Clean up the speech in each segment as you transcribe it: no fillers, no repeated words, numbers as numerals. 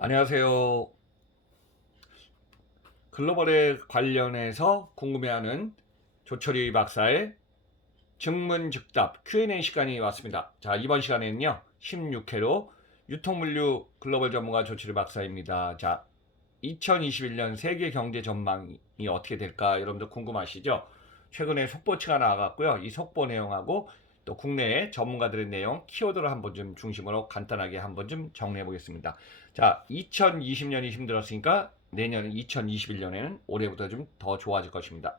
안녕하세요. 글로벌에 관련해서 궁금해하는 조철희 박사의 증문즉답 Q&A 시간이 왔습니다. 자, 이번 시간에는요, 16회로 유통물류 글로벌 전문가 조철희 박사입니다. 자, 2021년 세계 경제 전망이 어떻게 될까 여러분들 궁금하시죠? 최근에 속보치가 나와갔고요. 이 속보 내용하고 또 국내의 전문가들의 내용, 키워드를 한번 좀 중심으로 간단하게 한번 좀 정리해 보겠습니다. 자, 2020년이 힘들었으니까 내년 2021년에는 올해보다 좀 더 좋아질 것입니다.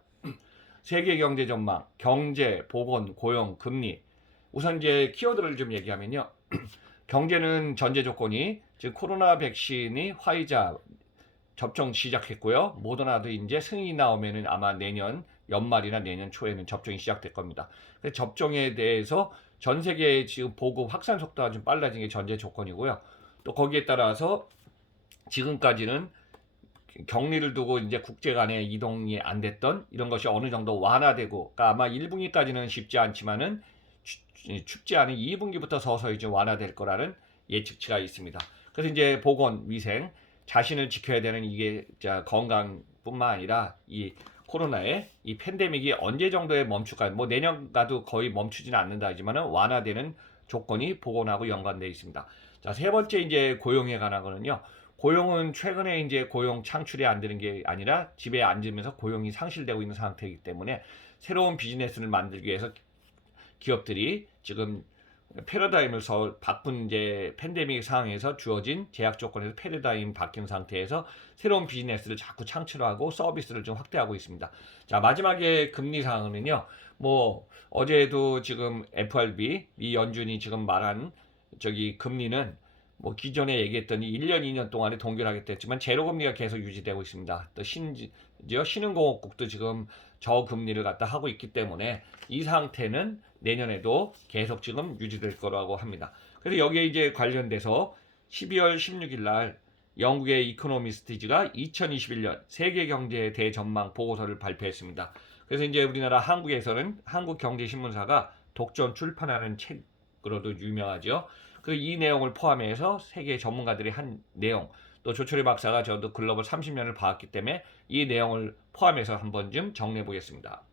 세계 경제 전망, 경제, 보건, 고용, 금리. 우선 이제 키워드를 좀 얘기하면요. 경제는 전제 조건이 즉 코로나 백신이 화이자 접종 시작했고요. 모더나도 이제 승인이 나오면은 아마 내년 연말이나 내년 초에는 접종이 시작될 겁니다. 접종에 대해서 전 세계 지금 보급 확산 속도가 좀 빨라진 게 전제 조건이고요. 또 거기에 따라서 지금까지는 격리를 두고 이제 국제 간의 이동이 안 됐던 이런 것이 어느 정도 완화되고, 그러니까 아마 1분기까지는 쉽지 않지만은 춥지 않은 2분기부터 서서히 좀 완화될 거라는 예측치가 있습니다. 그래서 이제 보건, 위생, 자신을 지켜야 되는 이게 건강뿐만 아니라 이 코로나의 이 팬데믹이 언제 정도에 멈출까? 뭐 내년 가도 거의 멈추지는 않는다 하지만은 완화되는 조건이 보건하고 연관되어 있습니다. 자, 세 번째 이제 고용에 관한 거는요. 고용은 최근에 이제 고용 창출이 안 되는 게 아니라 집에 앉으면서 고용이 상실되고 있는 상태이기 때문에 새로운 비즈니스를 만들기 위해서 기업들이 지금 패러다임을 바꾼 이제 팬데믹 상황에서 주어진 제약 조건에서 패러다임 바뀐 상태에서 새로운 비즈니스를 자꾸 창출하고 서비스를 좀 확대하고 있습니다. 자, 마지막에 금리 상황은요. 뭐 어제도 지금 FRB 이 연준이 지금 말한 금리는 뭐 기존에 얘기했던 1년, 2년 동안에 동결하겠다 했지만 제로금리가 계속 유지되고 있습니다. 또 심지어 신흥공업국도 지금 저금리를 갖다 하고 있기 때문에 이 상태는 내년에도 계속 지금 유지될 거라고 합니다. 그래서 여기에 이제 관련돼서 12월 16일 날 영국의 이코노미스트지가 2021년 세계 경제 대전망 보고서를 발표했습니다. 그래서 이제 우리나라 한국에서는 한국경제신문사가 독점 출판하는 책으로도 유명하죠. 그 이 내용을 포함해서 세계 전문가들이 한 내용, 또 조철희 박사가 저도 글로벌 30년을 봐왔기 때문에 이 내용을 포함해서 한번 좀 정리해 보겠습니다.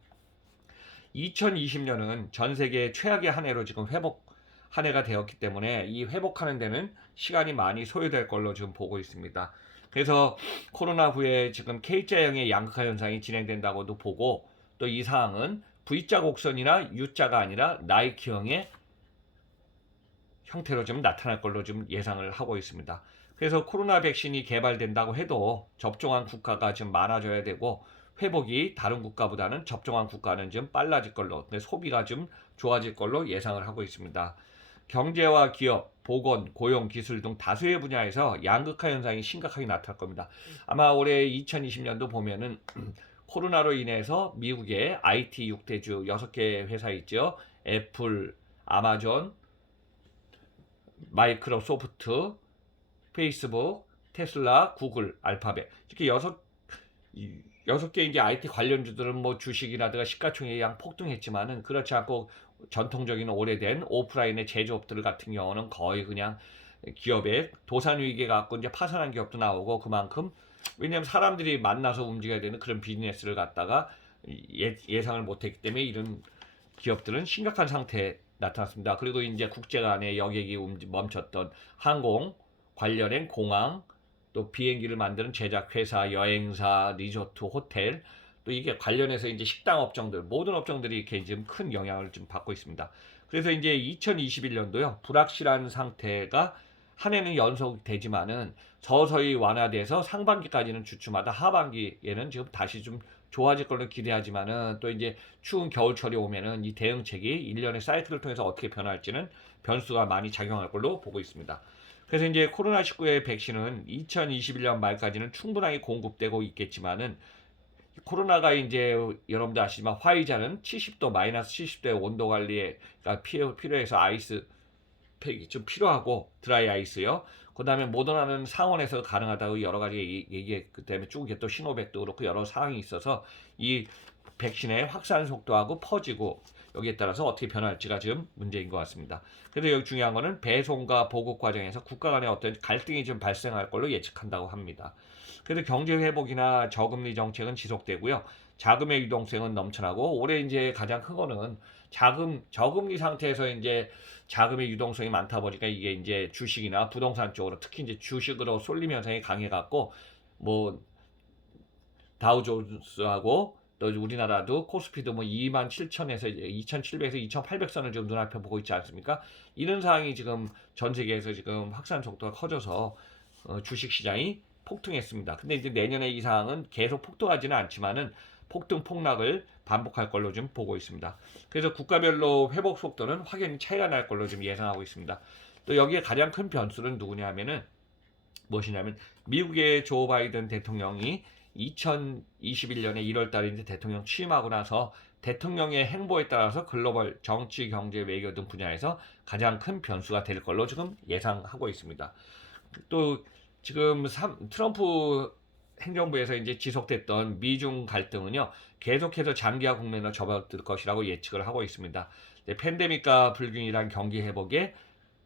2020년은 전 세계 최악의 한 해로 지금 회복 한 해가 되었기 때문에 이 회복하는 데는 시간이 많이 소요될 걸로 지금 보고 있습니다. 그래서 코로나 후에 지금 K자형의 양극화 현상이 진행된다고도 보고, 또 이 사항은 V자 곡선이나 U자가 아니라 나이키형의 형태로 좀 나타날 걸로 좀 예상을 하고 있습니다. 그래서 코로나 백신이 개발된다고 해도 접종한 국가가 좀 많아져야 되고, 회복이 다른 국가보다는 접종한 국가는 좀 빨라질 걸로, 근데 소비가 좀 좋아질 걸로 예상을 하고 있습니다. 경제와 기업, 보건, 고용, 기술 등 다수의 분야에서 양극화 현상이 심각하게 나타날 겁니다. 아마 올해 2020년도 보면은 코로나로 인해서 미국의 IT 6대주 6개 회사 있죠. 애플, 아마존, 마이크로소프트, 페이스북, 테슬라, 구글, 알파벳 이렇게 여섯 개 이제 IT 관련주들은 뭐 주식이라든가 시가총액이 양 폭등했지만은 그렇지 않고 전통적인 오래된 오프라인의 제조업들 같은 경우는 거의 그냥 기업의 도산 위기에 갖고 이제 파산한 기업도 나오고, 그만큼 왜냐하면 사람들이 만나서 움직여야 되는 그런 비즈니스를 갖다가 예상을 못했기 때문에 이런 기업들은 심각한 상태에 나타났습니다. 그리고 이제 국제 간의 여객이 멈췄던 항공 관련된 공항, 또 비행기를 만드는 제작회사, 여행사, 리조트, 호텔, 또 이게 관련해서 이제 식당 업종들, 모든 업종들이 이렇게 지금 큰 영향을 좀 받고 있습니다. 그래서 이제 2021년도요, 불확실한 상태가 한 해는 연속되지만은 서서히 완화돼서 상반기까지는 주춤하다 하반기에는 지금 다시 좀 좋아질 걸로 기대하지만은, 또 이제 추운 겨울철이 오면은 이 대응책이 일련의 사이클을 통해서 어떻게 변할지는 변수가 많이 작용할 걸로 보고 있습니다. 그래서 이제 코로나19의 백신은 2021년 말까지는 충분하게 공급되고 있겠지만은, 코로나가 이제 여러분들 아시지만 화이자는 70도 마이너스 70도의 온도 관리가 필요해서 아이스 팩이 좀 필요하고, 드라이 아이스요. 그 다음에 모더나는 상온에서 가능하다고 여러 가지 얘기했기 때문에 쭉 또 시노백도 그렇고 여러 사항이 있어서 이 백신의 확산 속도하고 퍼지고 여기에 따라서 어떻게 변할지가 지금 문제인 것 같습니다. 그래서 여기 중요한 거는 배송과 보급 과정에서 국가 간의 어떤 갈등이 좀 발생할 걸로 예측한다고 합니다. 그래서 경제 회복이나 저금리 정책은 지속되고요. 자금의 유동성은 넘쳐나고 올해 이제 가장 큰 거는 저금리 상태에서 이제 자금의 유동성이 많다 보니까 이게 이제 주식이나 부동산 쪽으로 특히 이제 주식으로 쏠림 현상이 강해갖고 뭐 다우존스하고 또 우리나라도 코스피도 뭐 27,000에서 2,700에서 2,800선을 지금 눈앞에 보고 있지 않습니까? 이런 상황이 지금 전 세계에서 지금 확산 속도가 커져서 주식 시장이 폭등했습니다. 근데 이제 내년에 이 상황은 계속 폭등하지는 않지만은 폭등 폭락을 반복할 걸로 좀 보고 있습니다. 그래서 국가별로 회복 속도는 확연히 차이가 날 걸로 좀 예상하고 있습니다. 또 여기에 가장 큰 변수는 누구냐 하면은 무엇이냐면 미국의 조 바이든 대통령이 2021년에 1월 달에 이제 대통령 취임하고 나서 대통령의 행보에 따라서 글로벌 정치, 경제, 외교 등 분야에서 가장 큰 변수가 될 걸로 지금 예상하고 있습니다. 또 지금 트럼프 행정부에서 이제 지속됐던 미중 갈등은요, 계속해서 장기화 국면으로 접어들 것이라고 예측을 하고 있습니다. 팬데믹과 불균이란 경기 회복에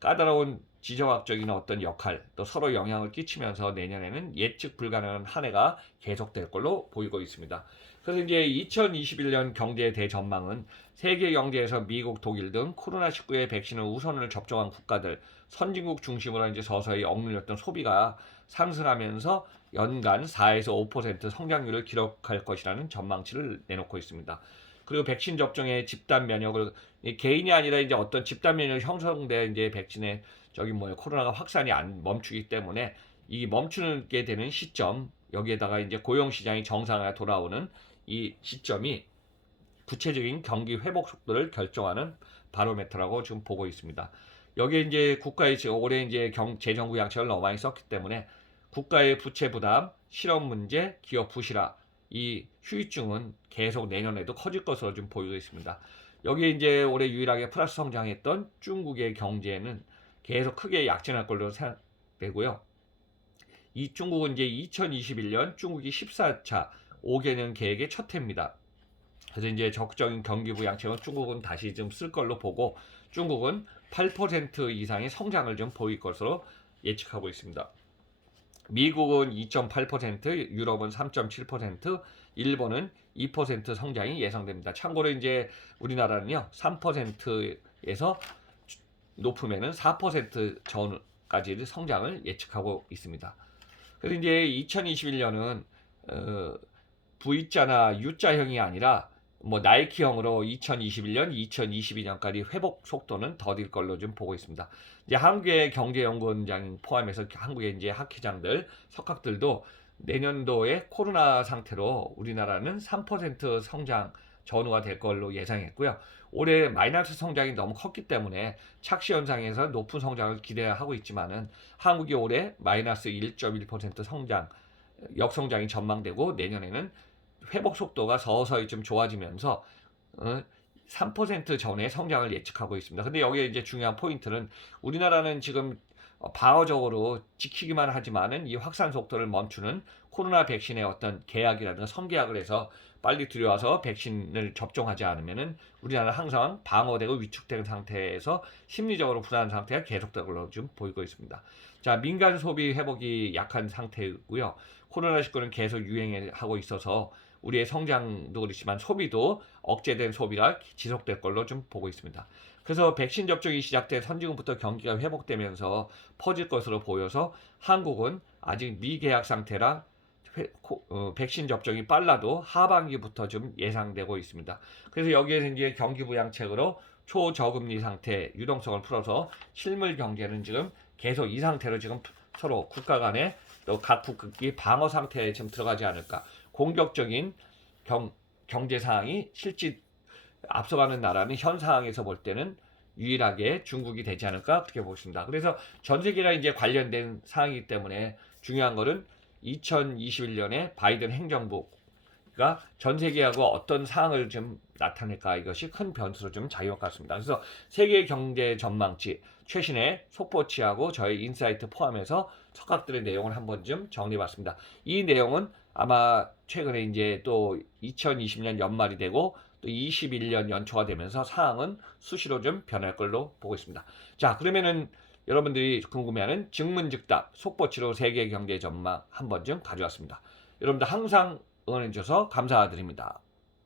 까다로운 지정학적인 어떤 역할, 또 서로 영향을 끼치면서 내년에는 예측 불가능한 한 해가 계속될 걸로 보이고 있습니다. 그래서 이제 2021년 경제 대전망은 세계 경제에서 미국, 독일 등 코로나19의 백신을 우선을 접종한 국가들, 선진국 중심으로 이제 서서히 억눌렸던 소비가 상승하면서 연간 4에서 5% 성장률을 기록할 것이라는 전망치를 내놓고 있습니다. 그리고 백신 접종의 집단 면역을 개인이 아니라 이제 어떤 집단 면역 형성돼 이제 백신의 코로나가 확산이 안 멈추기 때문에 이 멈추게 되는 시점, 여기에다가 이제 고용 시장이 정상화가 돌아오는 이 시점이 구체적인 경기 회복 속도를 결정하는 바로메터라고 지금 보고 있습니다. 여기에 이제 국가의 올해 이제 재정부 양책을 너무 많이 썼기 때문에 국가의 부채 부담, 실업 문제, 기업 부실화, 이 후유증은 계속 내년에도 커질 것으로 좀 보이고 있습니다. 여기에 이제 올해 유일하게 플러스 성장했던 중국의 경제는 계속 크게 약진할 걸로 생각되고요. 이 중국은 이제 2021년 중국이 14차 5개년 계획의 첫 해입니다. 그래서 이제 적극적인 경기 부양책은 중국은 다시 좀 쓸 걸로 보고 중국은 8% 이상의 성장을 좀 보일 것으로 예측하고 있습니다. 미국은 2.8%, 유럽은 3.7%, 일본은 2% 성장이 예상됩니다. 참고로 이제 우리나라는요, 3%에서 높으면은 4% 전까지 성장을 예측하고 있습니다. 그래서 이제 2021년은 V자나 U자형이 아니라 뭐 나이키형으로 2021년, 2022년까지 회복 속도는 더딜 걸로 좀 보고 있습니다. 이제 한국의 경제연구원장 포함해서 한국의 이제 학회장들, 석학들도 내년도에 코로나 상태로 우리나라는 3% 성장 전후가 될 걸로 예상했고요. 올해 마이너스 성장이 너무 컸기 때문에 착시 현상에서 높은 성장을 기대하고 있지만은 한국이 올해 마이너스 1.1% 성장, 역성장이 전망되고 내년에는 회복 속도가 서서히 좀 좋아지면서 3% 전의 성장을 예측하고 있습니다. 근데 여기에 이제 중요한 포인트는 우리나라는 지금 방어적으로 지키기만 하지만은 이 확산 속도를 멈추는 코로나 백신의 어떤 계약이라든가 선계약을 해서 빨리 들여와서 백신을 접종하지 않으면은 우리나라는 항상 방어되고 위축된 상태에서 심리적으로 불안한 상태가 계속될 걸로 좀 보이고 있습니다. 자, 민간 소비 회복이 약한 상태이고요. 코로나19는 계속 유행하고 있어서 우리의 성장도 그렇지만 소비도 억제된 소비가 지속될 걸로 좀 보고 있습니다. 그래서 백신 접종이 시작된 선진국부터 경기가 회복되면서 퍼질 것으로 보여서 한국은 아직 미계약 상태라 백신 접종이 빨라도 하반기부터 좀 예상되고 있습니다. 그래서 여기에서 이제 경기 부양책으로 초저금리 상태 유동성을 풀어서 실물 경제는 지금 계속 이 상태로 지금 서로 국가 간에 또 각 국기 방어 상태에 지금 들어가지 않을까. 공격적인 경제 상황이 실제 앞서가는 나라는 현 상황에서 볼 때는 유일하게 중국이 되지 않을까 그렇게 보십니다. 그래서 전 세계랑 이제 관련된 상황이기 때문에 중요한 거는 2021년에 바이든 행정부가 전 세계하고 어떤 상황을 좀 나타낼까 이것이 큰 변수로 좀 작용할 것 같습니다. 그래서 세계 경제 전망치 최신의 속보치하고 저희 인사이트 포함해서 석학들의 내용을 한번 좀 정리해봤습니다. 이 내용은 아마 최근에 이제 또 2020년 연말이 되고 또 21년 연초가 되면서 상황은 수시로 좀 변할 걸로 보고 있습니다. 자, 그러면은 여러분들이 궁금해하는 증문즉답 속보치료 세계 경제 전망 한 번 좀 가져왔습니다. 여러분들 항상 응원해 주셔서 감사드립니다.